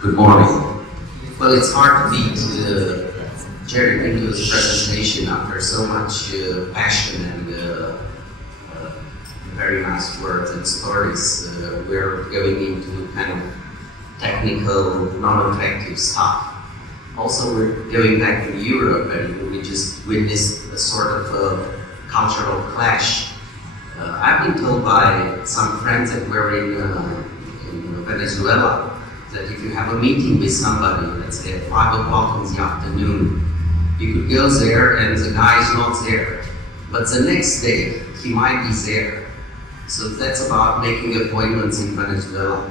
Good morning. Well, it's hard to beat Jerry Mincu's presentation after so much passion and very nice words and stories. We're going into kind of technical, non-attractive stuff. Also, we're going back to Europe, and we just witnessed a sort of a cultural clash. I've been told by some friends that were in Venezuela that if you have a meeting with somebody, let's say at 5 o'clock in the afternoon, you could go there and the guy is not there. But the next day, he might be there. So that's about making appointments in Venezuela.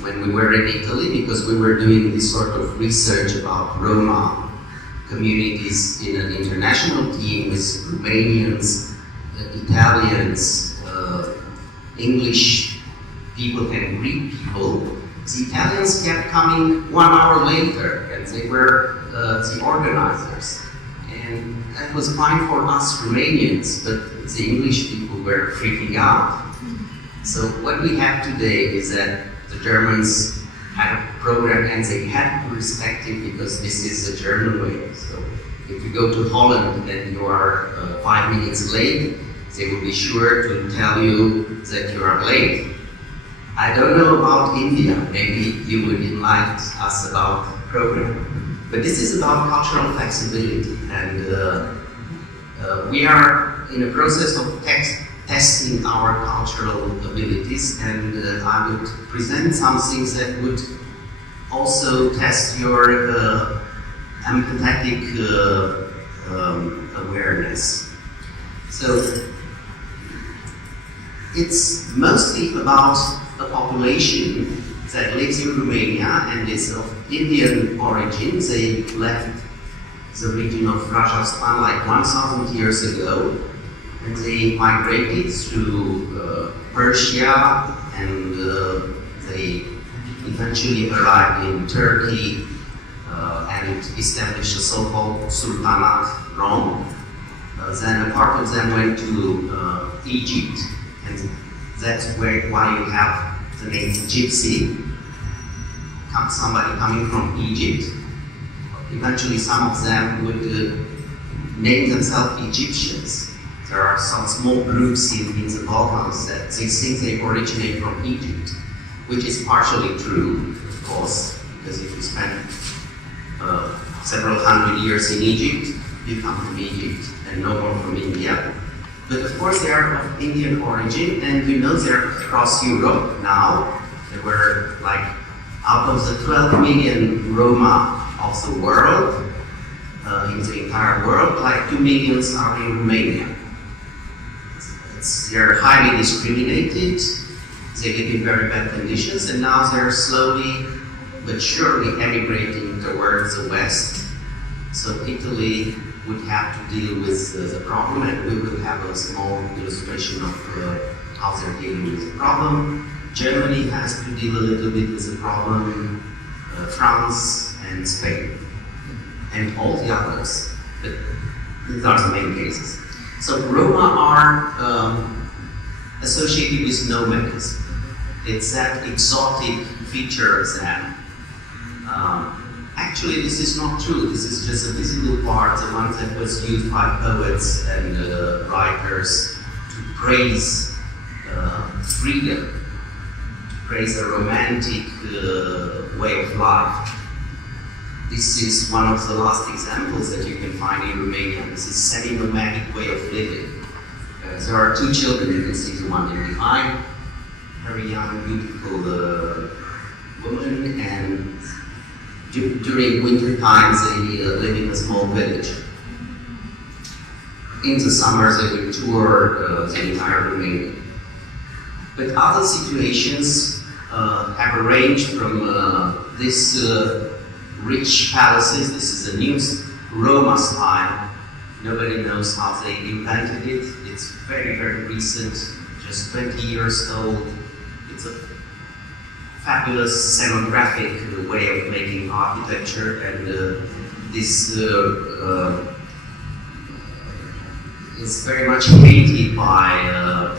When we were in Italy, because we were doing this sort of research about Roma communities in an international team with Romanians, Italians, English people and Greek people, the Italians kept coming 1 hour later, and they were the organizers. And that was fine for us Romanians, but the English people were freaking out. So what we have today is that the Germans had a program and they had to respect it because this is the German way. So if you go to Holland and you are 5 minutes late, they will be sure to tell you that you are late. I don't know about India, maybe you would enlighten us about the program. But this is about cultural flexibility, and we are in a process of testing our cultural abilities, and I would present some things that would also test your empathetic awareness. So it's mostly about a population that lives in Romania and is of Indian origin. They left the region of Rajasthan like 1,000 years ago, and they migrated through Persia, and they eventually arrived in Turkey and established a so-called Sultanate, Rome. Then a part of them went to Egypt, and that's why you have the name Gypsy. Somebody coming from Egypt. Eventually, some of them would name themselves Egyptians. There are some small groups in the Balkans that they think they originate from Egypt, which is partially true, of course, because if you spend several hundred years in Egypt, you come from Egypt and no more from India. But of course they are of Indian origin, and we know they're across Europe now. There were like, out of the 12 million Roma of the world, in the entire world, like 2 million are in Romania. They're highly discriminated, they live in very bad conditions, and now they're slowly but surely emigrating towards the West. So Italy would have to deal with the problem, and we will have a small illustration of how they're dealing with the problem. Germany has to deal a little bit with the problem, France and Spain, and all the others, but these are the main cases. So Roma are associated with nomads. It's that exotic feature of them. Actually, this is not true. This is just a visible part, the one that was used by poets and writers to praise freedom, to praise a romantic way of life. This is one of the last examples that you can find in Romania. This is semi-nomadic way of living. There are 2 children, you can see the one in behind, very young, beautiful woman, and during winter times they live in a small village. In the summers they will tour the entire Romania. But other situations have arranged from this rich palaces. This is a new Roma style. Nobody knows how they invented it. It's very, very recent, just 20 years old. It's a fabulous semigraphic way of making architecture, and this is very much hated by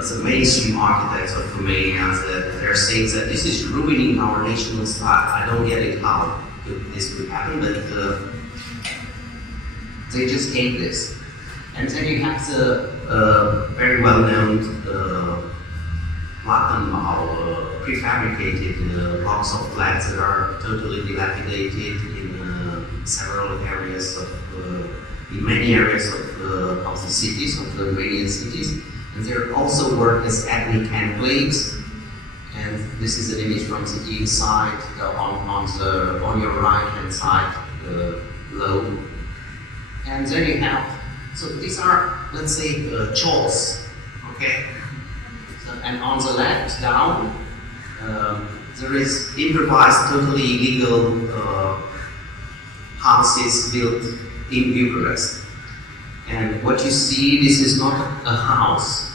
the mainstream architects of Romania, that they're saying that this is ruining our national style. I don't get it how this could happen, but they just hate this. And then you have the very well-known prefabricated blocks of flats that are totally dilapidated in several areas of, in many areas of the cities, of the Romanian cities. And they also work as ethnic enclaves. And this is an image from the inside, on your right-hand side, below. And then you have, so these are, let's say, chores, okay? So, and on the left down, there is improvised, totally illegal houses built in Bucharest. And what you see, this is not a house.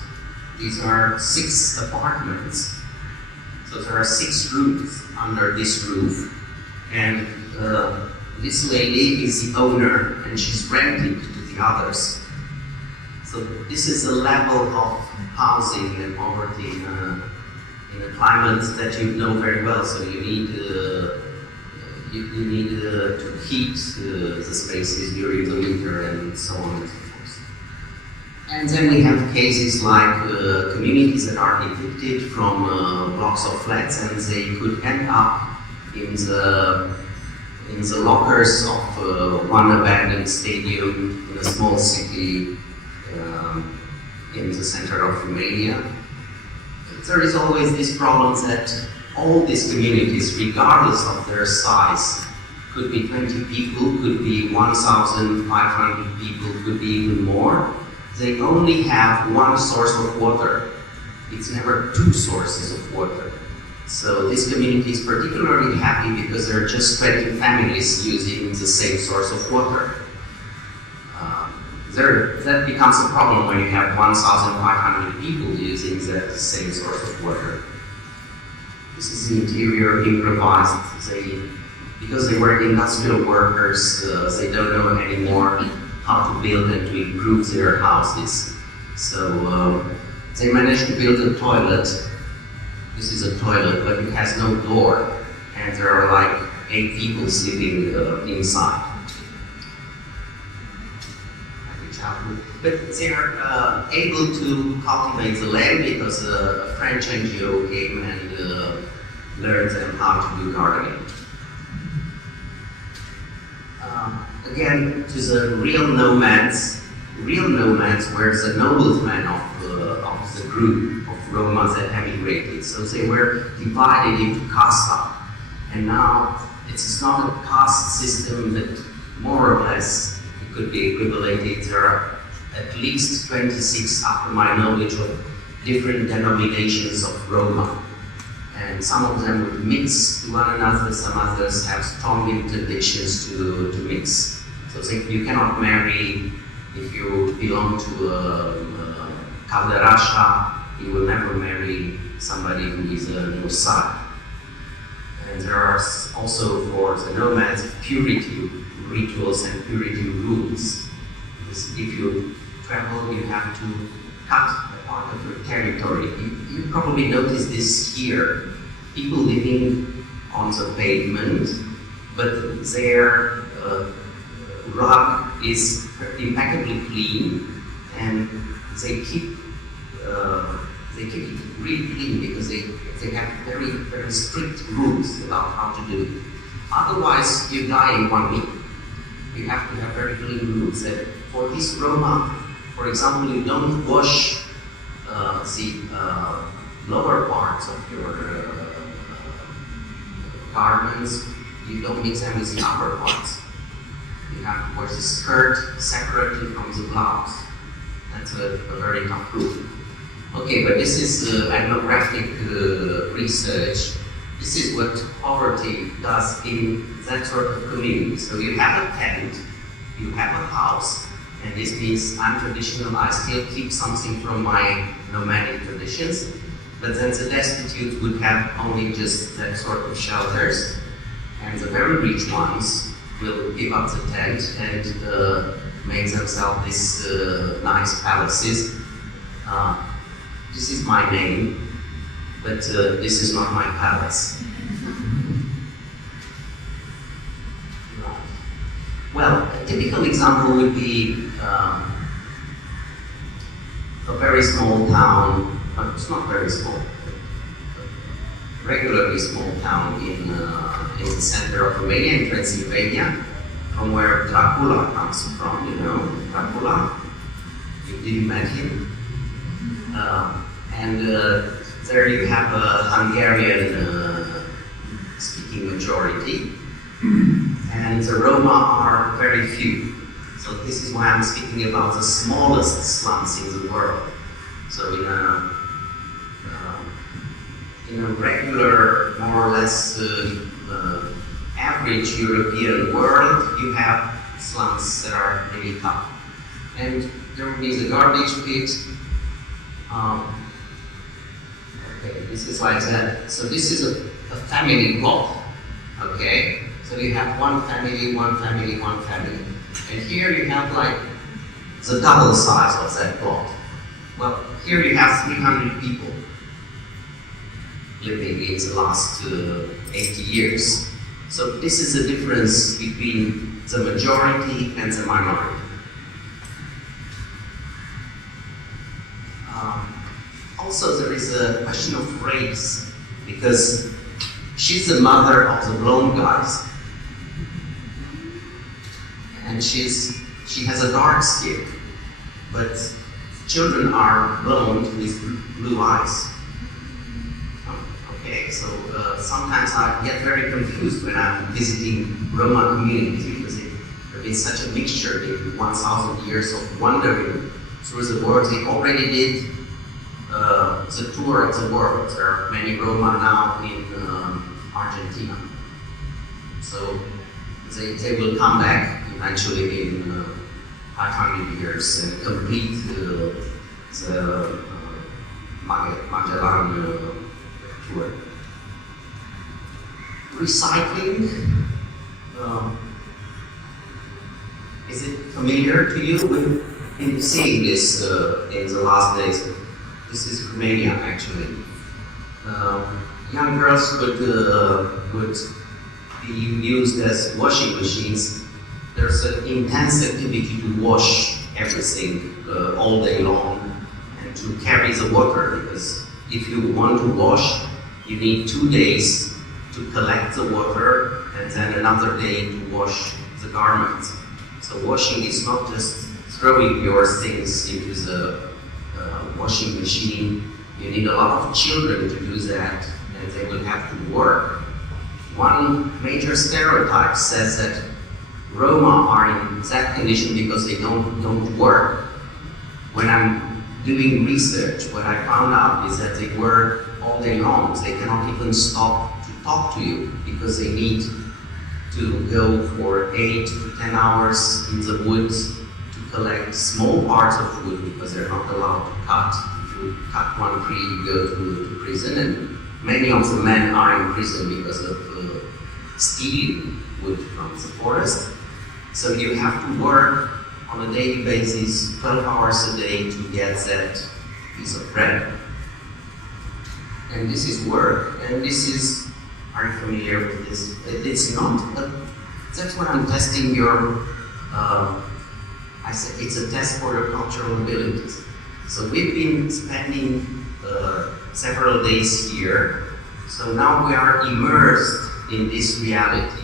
These are 6 apartments. So there are 6 rooms under this roof. And this lady is the owner, and she's renting to the others. So this is the level of housing and poverty in a climate that you know very well. So you need to heat the spaces during the winter and so on and so forth. And then we have cases like communities that are evicted from blocks of flats, and they could end up in the lockers of one abandoned stadium in a small city in the center of Romania. There is always this problem that all these communities, regardless of their size, could be 20 people, could be 1,500 people, could be even more. They only have one source of water. It's never 2 sources of water. So this community is particularly happy because there are just 20 families using the same source of water. That becomes a problem when you have 1,500 people using the same source of water. This is the interior improvised. Because they were industrial workers, they don't know anymore how to build and to improve their houses. So they managed to build a toilet. This is a toilet, but it has no door, and there are like 8 people sleeping inside. But they are able to cultivate the land because a French NGO came and learned them how to do gardening. Again, to the real nomads were the noblemen of the group of Roma that emigrated. So they were divided into casta. And now it's not a caste system, but more or less it could be equivalated. There are at least 26, after my knowledge, of different denominations of Roma. And some of them would mix to one another, some others have strong interdictions to mix. So you cannot marry, if you belong to Calderasha, you will never marry somebody who is a Musar. And there are also for the nomads purity rituals and purity rules. Because if you travel, you have to cut a part of your territory. You probably noticed this here. People living on the pavement, but their rug is impeccably clean, and they keep it really clean because they have very, very strict rules about how to do it. Otherwise, you die in 1 week. You have to have very clean rules. And for this Roma, for example, you don't wash the lower parts of your garments. You don't mix them with the upper parts. You have to wash the skirt separately from the blouse. That's a very tough rule. Okay, but this is ethnographic research. This is what poverty does in that sort of community. So you have a tent, you have a house, and this means I'm traditional, I still keep something from my nomadic traditions, but then the destitute would have only just that sort of shelters, and the very rich ones will give up the tent and make themselves these nice palaces. This is my name, but this is not my palace. Right. Well, a typical example would be a very small town, but it's not very small, a regularly small town in the center of Romania, in Transylvania, from where Dracula comes from, you know, Dracula. Did you met him? And there you have a Hungarian speaking majority, and the Roma are very few. So this is why I'm speaking about the smallest slums in the world. So in a regular, more or less average European world, you have slums that are really tough. And there will be the garbage pit. Okay, this is like that. So this is a family plot. Okay, so you have one family, one family, one family. And here you have like the double size of that plot. Well, here you have 300 people living in the last 80 years. So this is the difference between the majority and the minority. Also, there is a question of race, because she's the mother of the blonde guys, and she has a dark skin, but children are blonde with blue eyes. Okay, so sometimes I get very confused when I'm visiting Roma community, because there's been such a mixture in 1,000 years of wandering through the world. They already did the tour of the world. There are many Roma now in Argentina. So they will come back eventually in 500 years and complete the Magellan tour. Recycling, is it familiar to you? We've been seeing this in the last days. This is Romania, actually. Young girls would be used as washing machines. There's an intense activity to wash everything all day long and to carry the water, because if you want to wash, you need 2 days to collect the water and then another day to wash the garments. So washing is not just throwing your things into the washing machine. You need a lot of children to do that, and they will have to work. One major stereotype says that Roma are in that condition because they don't work. When I'm doing research, what I found out is that they work all day long. They cannot even stop to talk to you because they need to go for 8 to 10 hours in the woods to collect small parts of wood, because they're not allowed to cut. If you cut one tree, you go to prison, and many of the men are in prison because of stealing wood from the forest. So you have to work on a daily basis, 12 hours a day, to get that piece of bread. And this is work, and this is, are you familiar with this? It's not, but that's when I'm testing your, I said it's a test for your cultural abilities. So we've been spending several days here, so now we are immersed in this reality.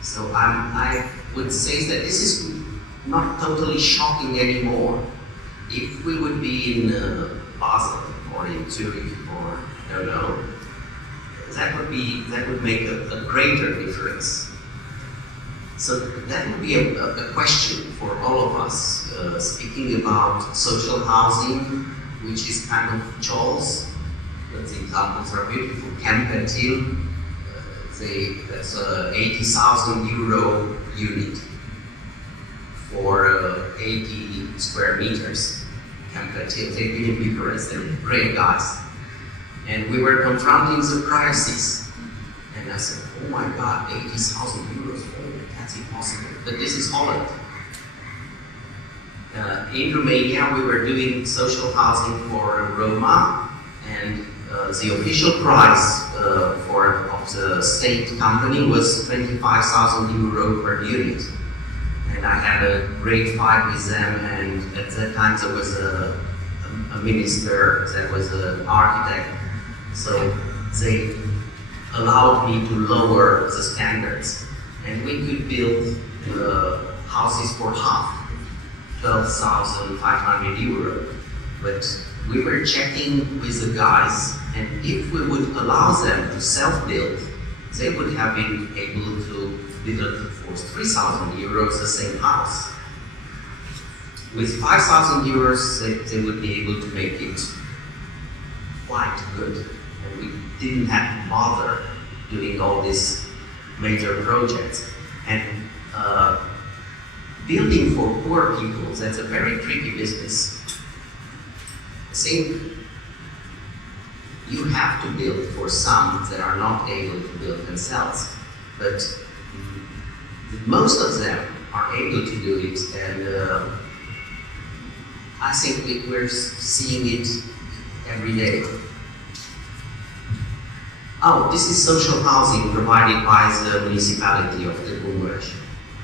So I would say that this is not totally shocking anymore. If we would be in Basel or in Zurich or I don't know, that would make a greater difference. So that would be a question for all of us, speaking about social housing, which is kind of choice. The examples are beautiful. Campertil, that's a 80,000 euro unit for 80 square meters. Campertil, they've been in Bucharest, they're great guys. And we were confronting the prices. And I said, oh my God, 80,000 euros, oh, that's impossible. But this is Holland. In Romania, we were doing social housing for Roma, and the official price of the state company was 25,000 euro per unit. And I had a great fight with them, and at that time there was a minister that was an architect, so they allowed me to lower the standards, and we could build houses for half, 12,500 euro. But we were checking with the guys, and if we would allow them to self-build, they would have been able to build for 3,000 euros the same house. With 5,000 euros, they would be able to make it quite good. And we didn't have to bother doing all these major projects. And building for poor people, that's a very tricky business. I think you have to build for some that are not able to build themselves. But most of them are able to do it, and I think we're seeing it every day. Oh, this is social housing provided by the municipality of the Bucharest.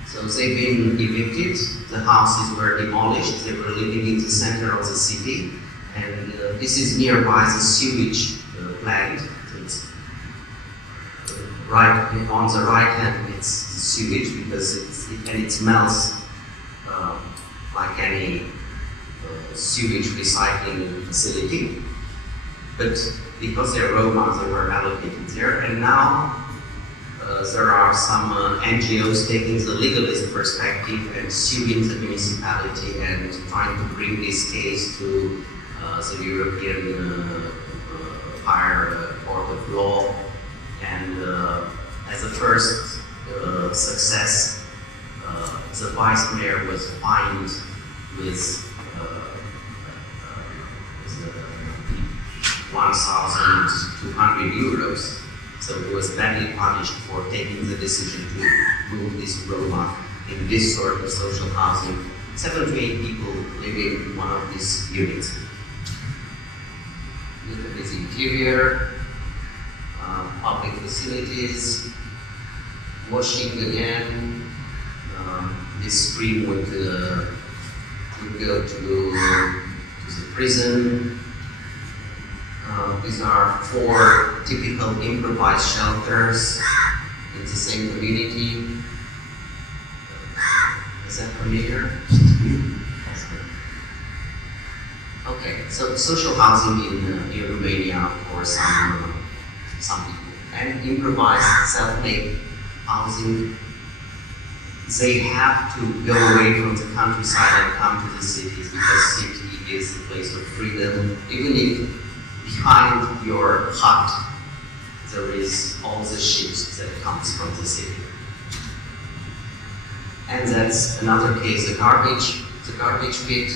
So they've been evicted, the houses were demolished, they were living in the center of the city, and this is nearby the sewage plant. It's right on the right hand, it's sewage because it smells like any sewage recycling facility. But because they're Roma, they were allocated there, and now there are some NGOs taking the legalist perspective and suing the municipality and trying to bring this case to the European Higher Court of Law. And as a first success, the vice mayor was fined with 1,200 euros. So he was badly punished for taking the decision to move this Roma in this sort of social housing. 7 to 8 people live in one of these units. Look at this interior, public facilities, washing again. This stream would go to the prison. These are 4 typical improvised shelters in the same community. Is that familiar? Okay, so social housing in Romania for some people, and improvised self-made housing. They have to go away from the countryside and come to the cities because city is the place of freedom. Even if behind your hut there is all the shit that comes from the city. And that's another case, the garbage pit.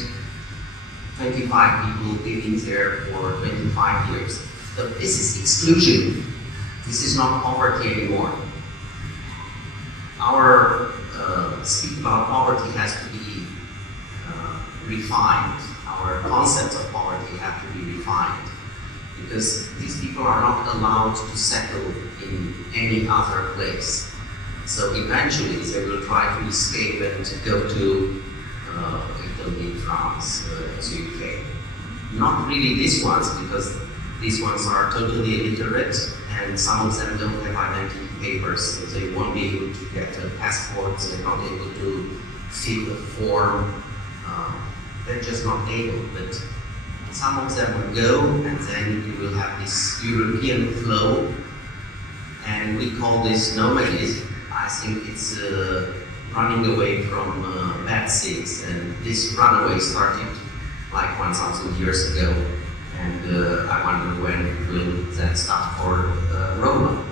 25 people living there for 25 years. So this is exclusion. This is not poverty anymore. Our speak about poverty has to be refined. Our concepts of poverty have to be refined, because these people are not allowed to settle in any other place. So eventually they will try to escape and to go to Italy, France, the UK. Not really these ones, because these ones are totally illiterate and some of them don't have identity papers, so they won't be able to get a passport, they're not able to fill a form, they're just not able. But some of them will go, and then you will have this European flow, and we call this nomadism. I think it's running away from bad things, and this runaway started like 1,000 years ago, and I wonder when will that stop for Roma.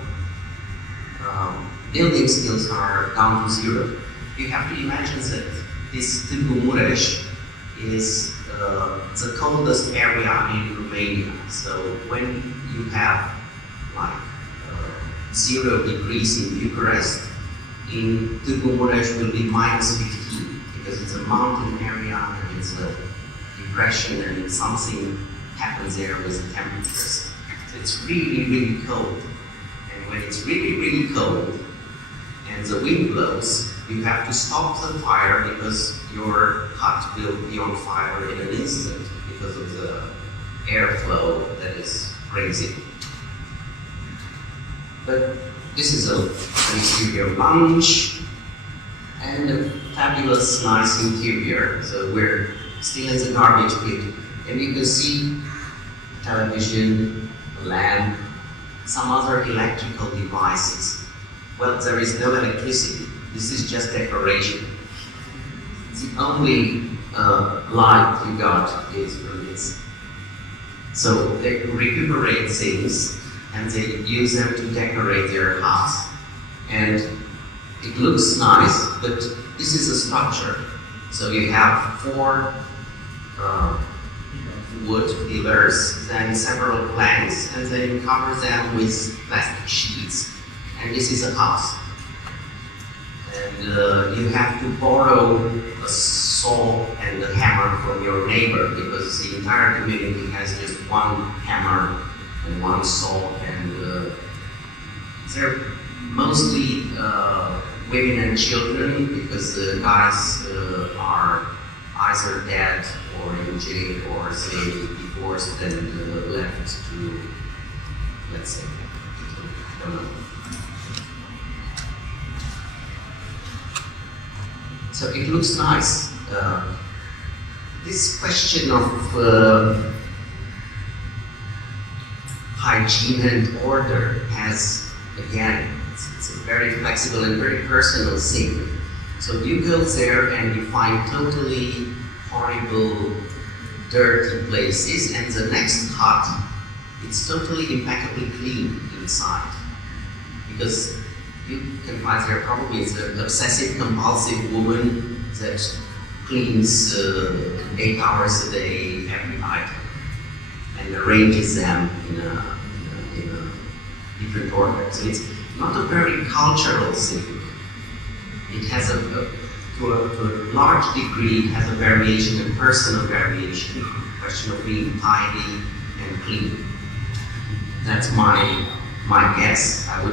Building skills are down to 0. You have to imagine that this Bucharest is the coldest area in Romania. So when you have like 0 degrees in Bucharest, in Bucharest will be -15, because it's a mountain area and you there's a depression and something happens there with the temperatures. So it's really, really cold. And when it's really, really cold and the wind blows, you have to stop the fire because your hut will be on fire in an instant because of the airflow that is crazy. But this is an exterior lounge and a fabulous, nice interior. So we're still in the garbage pit, and you can see television, a lamp, some other electrical devices. Well, there is no electricity. This is just decoration. The only light you got is from this. So they recuperate things and they use them to decorate their house. And it looks nice, but this is a structure. So you have 4 wood pillars, then several planks, and then you cover them with plastic sheets. And this is a house. And you have to borrow a saw and a hammer from your neighbor because the entire community has just one hammer and one saw, and they're mostly women and children because the guys are either dead or in jail or they divorced and left to, let's say, I don't know. So it looks nice. This question of hygiene and order has, again, it's a very flexible and very personal thing. So you go there and you find totally horrible, dirty places, and the next hut, it's totally impeccably clean inside. Because you can find there probably is an obsessive compulsive woman that cleans 8 hours a day every night and arranges them in a different order. So it's not a very cultural thing. It has to a large degree, it has a variation, a personal variation, a question of being tidy and clean. That's my guess. I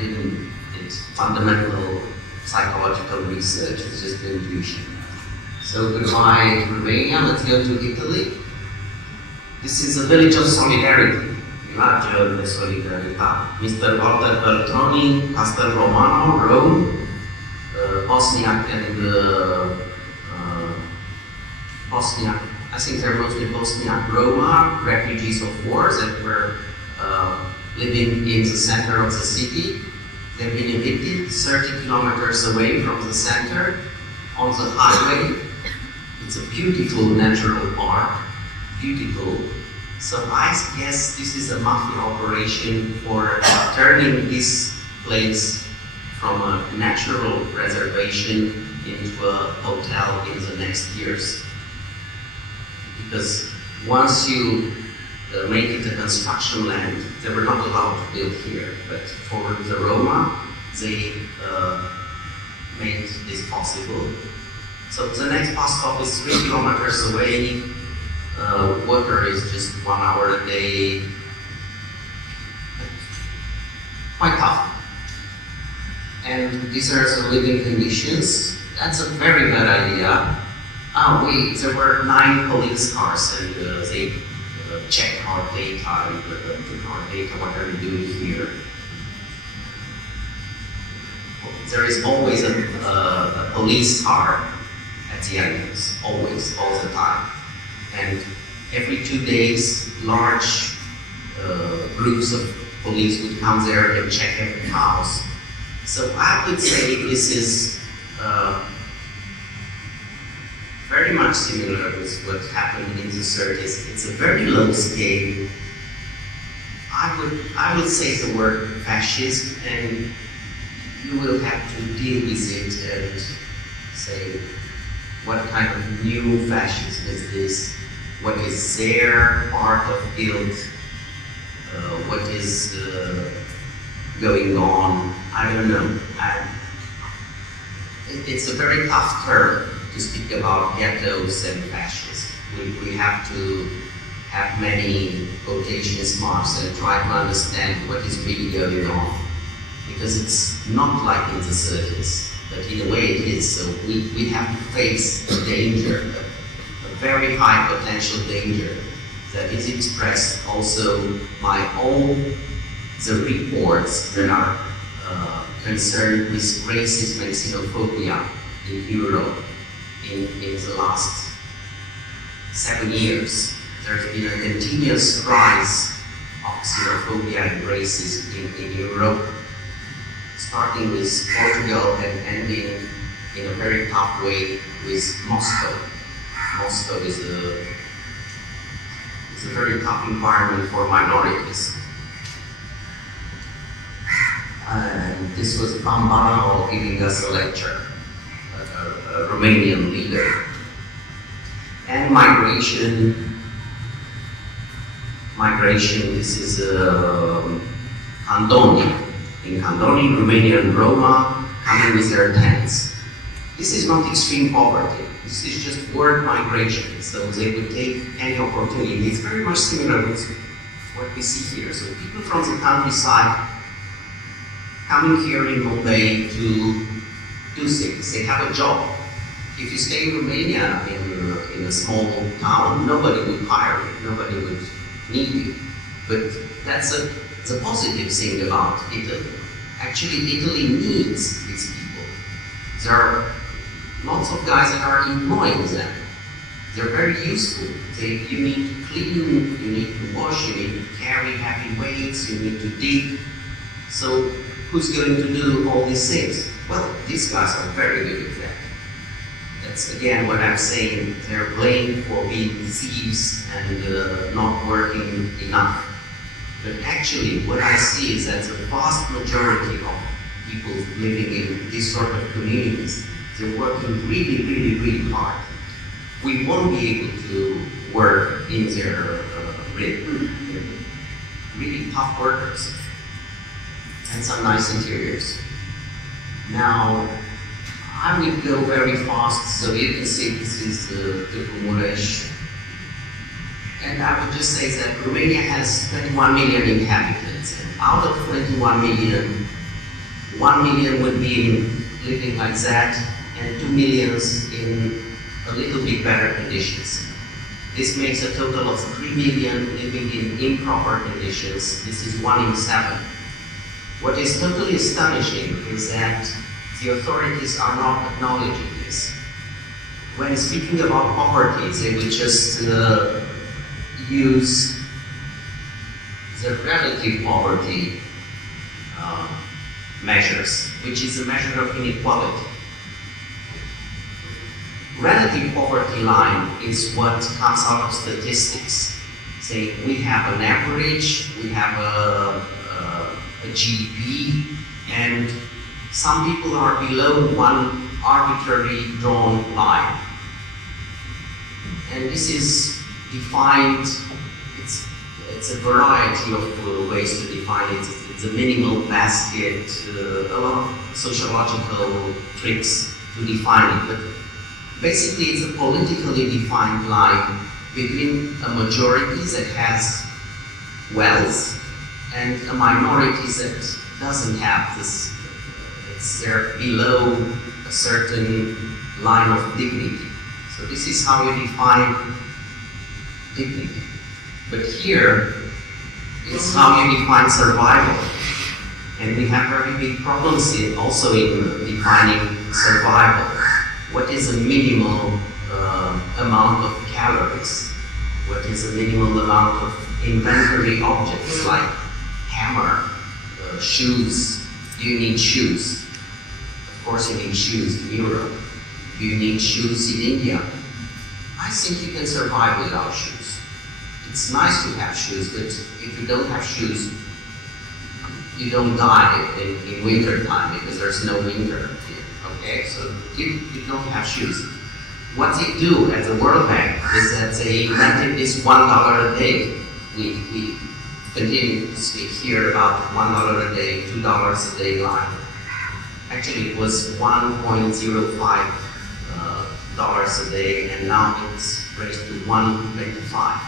didn't, it's fundamental psychological research, it's just intuition. So goodbye to Romania, let's go to Italy. This is a village of solidarity, Villaggio de Solidarietà. Mr. Walter Bertoni, Castel Romano, Rome, Bosniak and Bosniak, I think they're mostly Bosniak Roma, refugees of war that were living in the center of the city. They've been evicted 30 kilometers away from the center on the highway. It's a beautiful natural park, beautiful. So I guess this is a mafia operation for turning this place from a natural preservation into a hotel in the next years. Because once you make it a construction land, they were not allowed to build here, but for the Roma, they made this possible. So the next bus stop is 3 kilometers away. Water is just 1 hour a day. Quite tough. And these are the living conditions. That's a very bad idea. There were 9 police cars and they checked our data, what are we doing here? There is always a police car at the entrance, always, all the time. And every 2 days, large groups of police would come there and check every house. So I would say this is very much similar with what happened in the 30s. It's a very low scale. I would say the word fascist, and you will have to deal with it and say what kind of new fascism is this? What is their part of guilt? What is going on? I don't know. It's a very tough term. to speak about ghettos and fascism. We have to have many quotations marks and try to understand what is really going on. Because it's not like in the 30s, but in a way it is. So we have to face a danger, a very high potential danger that is expressed also by all the reports that are concerned with racism and xenophobia in Europe in the last 7 years. There's been a continuous rise of xenophobia and racism in Europe, starting with Portugal and ending in a very tough way with Moscow. Moscow is a very tough environment for minorities. And this was Bambaro giving us a lecture, a Romanian leader. And migration, this is Candoni. In Candoni, Romania and Roma coming with their tents. This is not extreme poverty. This is just word migration. So they would take any opportunity. It's very much similar with what we see here. So people from the countryside coming here in Mumbai to do things. They have a job. If you stay in Romania in a small town, nobody would hire you. Nobody would need you. But that's the positive thing about Italy. Actually, Italy needs these people. There are lots of guys that are employing them. They're very useful. You need to clean, you need to wash, you need to carry heavy weights, you need to dig. So who's going to do all these things? Well, these guys are very good at that. That's again what I'm saying. They're blamed for being thieves and not working enough. But actually, what I see is that the vast majority of people living in this sort of communities, they're working really, really, really hard. We won't be able to work in their really tough workers and some nice interiors. Now, I will go very fast, so you can see this is the Bucharest. And I would just say that Romania has 21 million inhabitants, and out of 21 million, 1 million would be living like that, and 2 million in a little bit better conditions. This makes a total of 3 million living in improper conditions. This is 1 in 7. What is totally astonishing is that the authorities are not acknowledging this. When speaking about poverty, they will just use the relative poverty measures, which is a measure of inequality. Relative poverty line is what comes out of statistics. Say we have an average, we have a GDP, and some people are below one arbitrarily drawn line. And this is defined, it's a variety of ways to define it. It's a minimal basket, a lot of sociological tricks to define it. But basically, it's a politically defined line between a majority that has wealth and a minority that doesn't have this. They're below a certain line of dignity. So this is how you define dignity. But here, it's how you define survival. And we have very big problems also in defining survival. What is a minimal amount of calories? What is a minimal amount of inventory objects like hammer, shoes? Do you need shoes? Of course you need shoes in Europe. Do you need shoes in India? I think you can survive without shoes. It's nice to have shoes, but if you don't have shoes, you don't die in winter time because there's no winter here. Okay, so you don't have shoes. What they do at the World Bank is that they invented this $1 a day. We continuously hear about $1 a day, $2 a day line. Actually, it was $1.05 a day, and now it's raised to 125.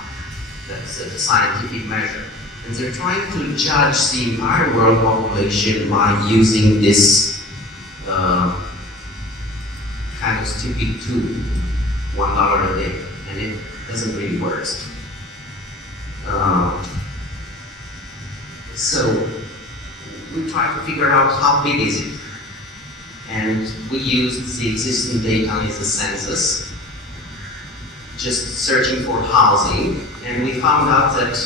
That's a scientific measure. And they're trying to judge the entire world population by using this kind of stupid tool, $1 a day, and it doesn't really work. So we try to figure out how big is it, and we used the existing data as a census, just searching for housing, and we found out that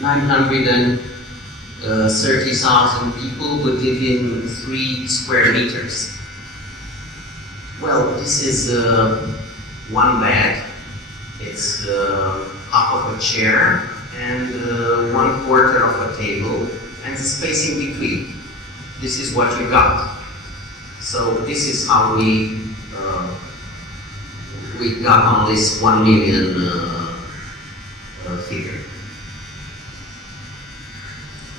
930,000 people would live in 3 square meters. Well, this is one bed. It's half of a chair and 1/4 of a table, and the space in between. This is what you got. So this is how we got on this 1 million figure.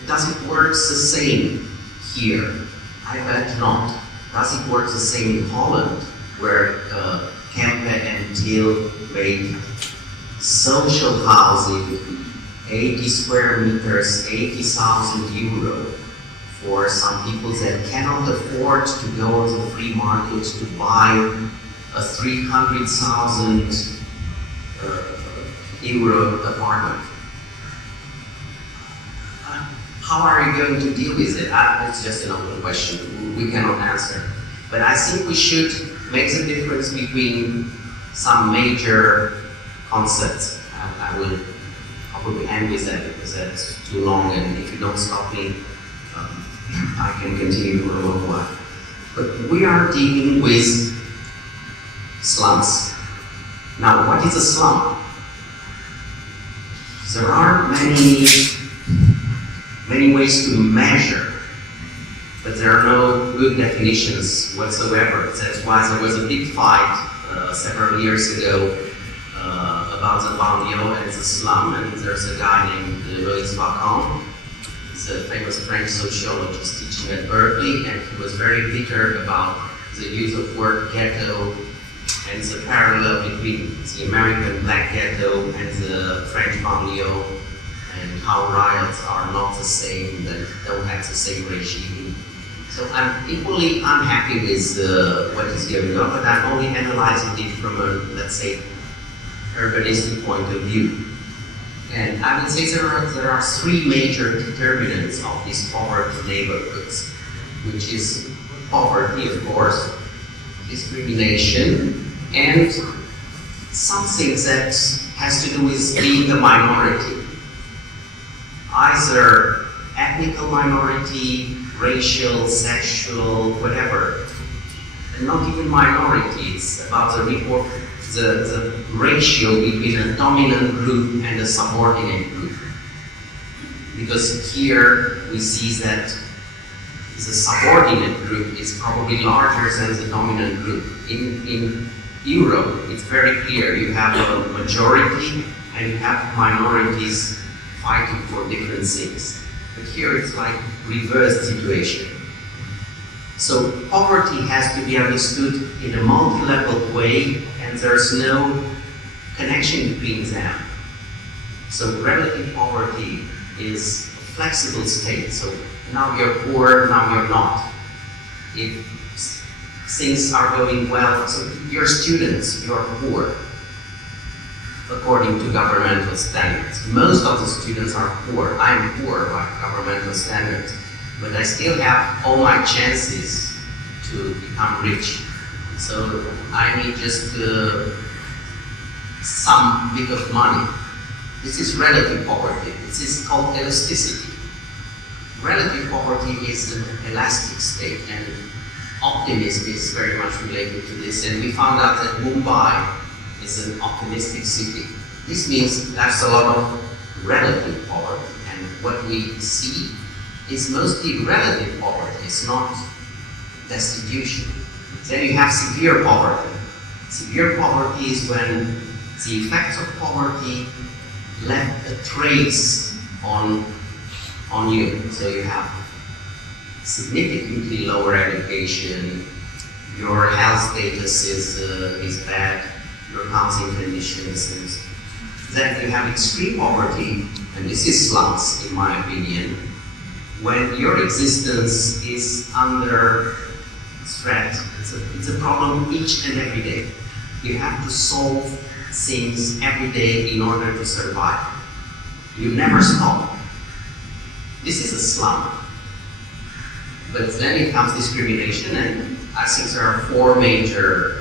Does it work the same here? I bet not. Does it work the same in Holland, where Kempe and Til made social housing, 80 square meters, 80,000 euro, for some people that cannot afford to go on the free market to buy a 300,000 euro apartment? How are you going to deal with it? It's just an open question. We cannot answer. But I think we should make the difference between some major concepts. I will probably end with that because that's too long, and if you don't stop me, I can continue for a long while. But we are dealing with slums. Now, what is a slum? There are many ways to measure, but there are no good definitions whatsoever. That's why there was a big fight several years ago about the banlieue and the slum, and there's a guy named Louis Lacan. He's a famous French sociologist teaching at Berkeley, and he was very bitter about the use of word ghetto and the parallel between the American black ghetto and the French banlieue, and how riots are not the same, that don't have the same regime. So I'm equally unhappy with what is going on, but I'm only analyzing it from a, let's say, urbanistic point of view. And I would say there are 3 major determinants of these poverty neighborhoods, which is poverty, of course, discrimination, and something that has to do with being a minority. Either ethnic minority, racial, sexual, whatever. And not even minority, it's about the ratio between a dominant group and a subordinate group. Because here we see that the subordinate group is probably larger than the dominant group. In Europe, it's very clear. You have a majority and you have minorities fighting for different things. But here it's like reverse situation. So poverty has to be understood in a multi-level way, and there's no connection between them. So relative poverty is a flexible state. So now you're poor, now you're not. If things are going well, so you're students, you're poor, according to governmental standards. Most of the students are poor. I'm poor by governmental standards, but I still have all my chances to become rich. So I need just some bit of money. This is relative poverty. This is called elasticity. Relative poverty is an elastic state, and optimism is very much related to this. And we found out that Mumbai is an optimistic city. This means there's a lot of relative poverty, and what we see is mostly relative poverty. It's not destitution. Then you have severe poverty. Severe poverty is when the effects of poverty left a trace on you. So you have significantly lower education, your health status is bad, your housing conditions. And then you have extreme poverty, and this is slums, in my opinion, when your existence is under threat. It's a problem each and every day. You have to solve things every day in order to survive. You never stop. This is a slum. But then it comes discrimination, and I think there are 4 major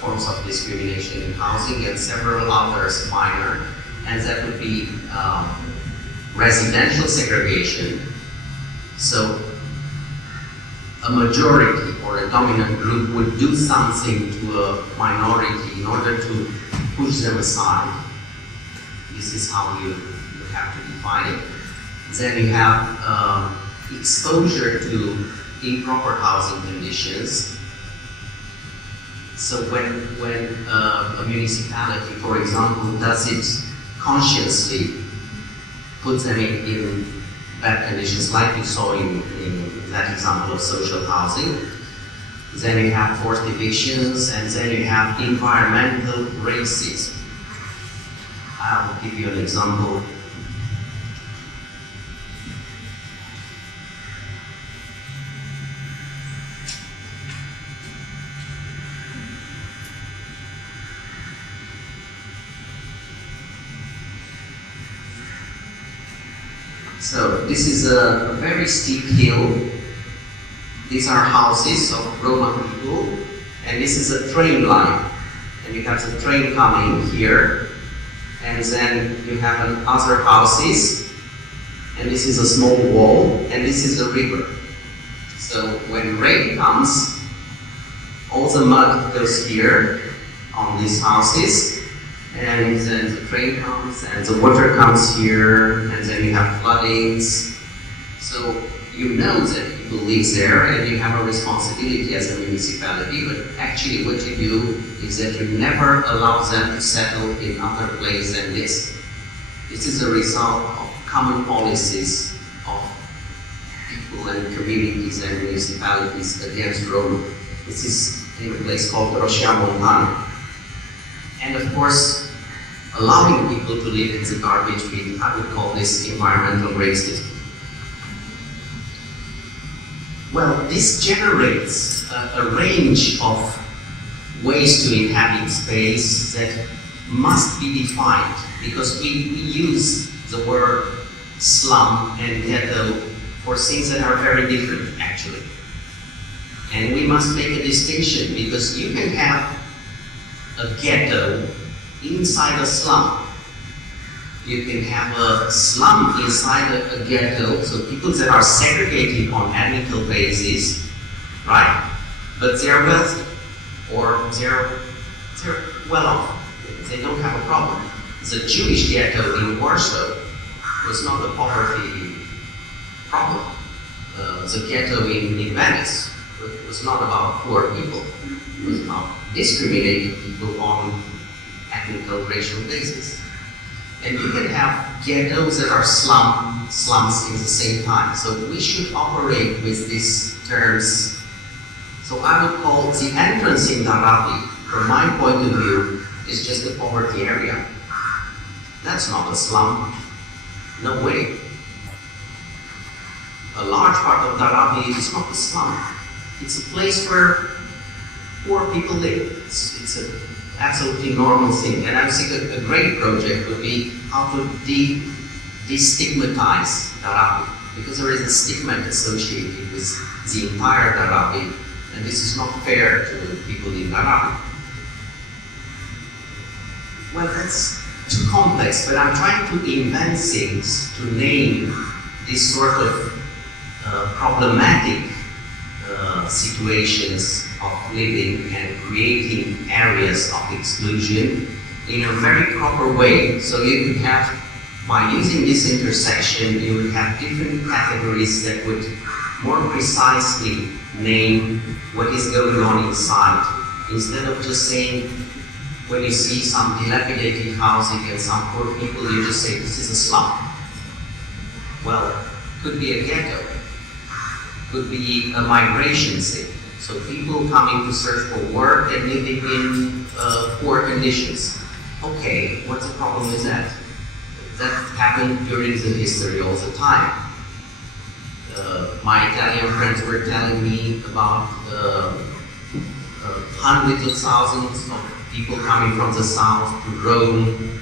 forms of discrimination in housing and several others minor, and that would be residential segregation. So a majority or a dominant group would do something to a minority in order to push them aside. This is how you have to define it. Then you have exposure to improper housing conditions. So when a municipality, for example, does it consciously, puts them in bad conditions, like you saw in that example of social housing, then you have forced evictions, and then you have environmental racism. I'll give you an example. So this is a very steep hill. These are houses of Roma people, and this is a train line. And you have the train coming here, and then you have other houses, and this is a small wall, and this is a river. So when rain comes, all the mud goes here on these houses, and then the train comes, and the water comes here, and then you have floodings. So you know that people live there, and you have a responsibility as a municipality, but actually what you do is that you never allow them to settle in other places than this. This is a result of common policies of people and communities and municipalities against Roma. This is in a place called Roșia Montană. And of course, allowing people to live in the garbage bin, I would call this environmental racism. Well, this generates a range of ways to inhabit space that must be defined, because we use the word slum and ghetto for things that are very different, actually. And we must make a distinction, because you can have a ghetto inside a slum. You can have a slum inside a ghetto, so people that are segregated on ethnical basis, right? But they're wealthy, or they're well off. They don't have a problem. The Jewish ghetto in Warsaw was not a poverty problem. The ghetto in Venice was not about poor people. It was about discriminating people on ethnical, racial basis. And you can have ghettos that are slums in the same time. So we should operate with these terms. So I would call the entrance in Darabi, from my point of view, is just a poverty area. That's not a slum. No way. A large part of Darabi is not a slum. It's a place where poor people live. It's an absolutely normal thing. And I think a great project would be how to destigmatize Darabi, because there is a stigma associated with the entire Darabi, and this is not fair to people in Darabi. Well, that's too complex, but I'm trying to invent things to name this sort of problematic situations of living and creating areas of exclusion in a very proper way. So you could have, by using this intersection, you would have different categories that would more precisely name what is going on inside, instead of just saying, when you see some dilapidated housing and some poor people, you just say, this is a slum. Well, could be a ghetto, could be a migration thing. So people coming to search for work and living in poor conditions. Okay, what's the problem with that? That happened during the history all the time. My Italian friends were telling me about hundreds of thousands of people coming from the south to Rome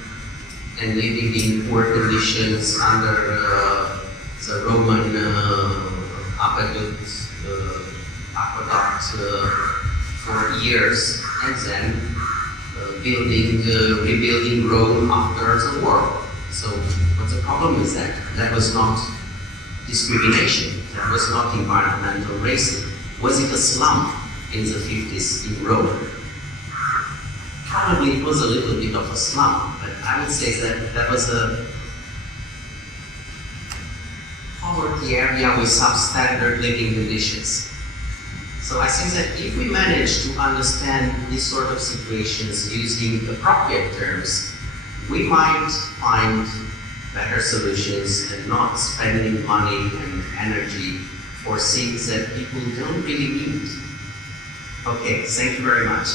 and living in poor conditions under the Roman aqueduct for years, and then rebuilding Rome after the war. So what's the problem with that? That was not discrimination. That was not environmental racism. Was it a slum in the 50s in Rome? Probably it was a little bit of a slum, but I would say that that was a poverty area with substandard living conditions. So I think that if we manage to understand these sort of situations using appropriate terms, we might find better solutions and not spending money and energy for things that people don't really need. Okay, thank you very much.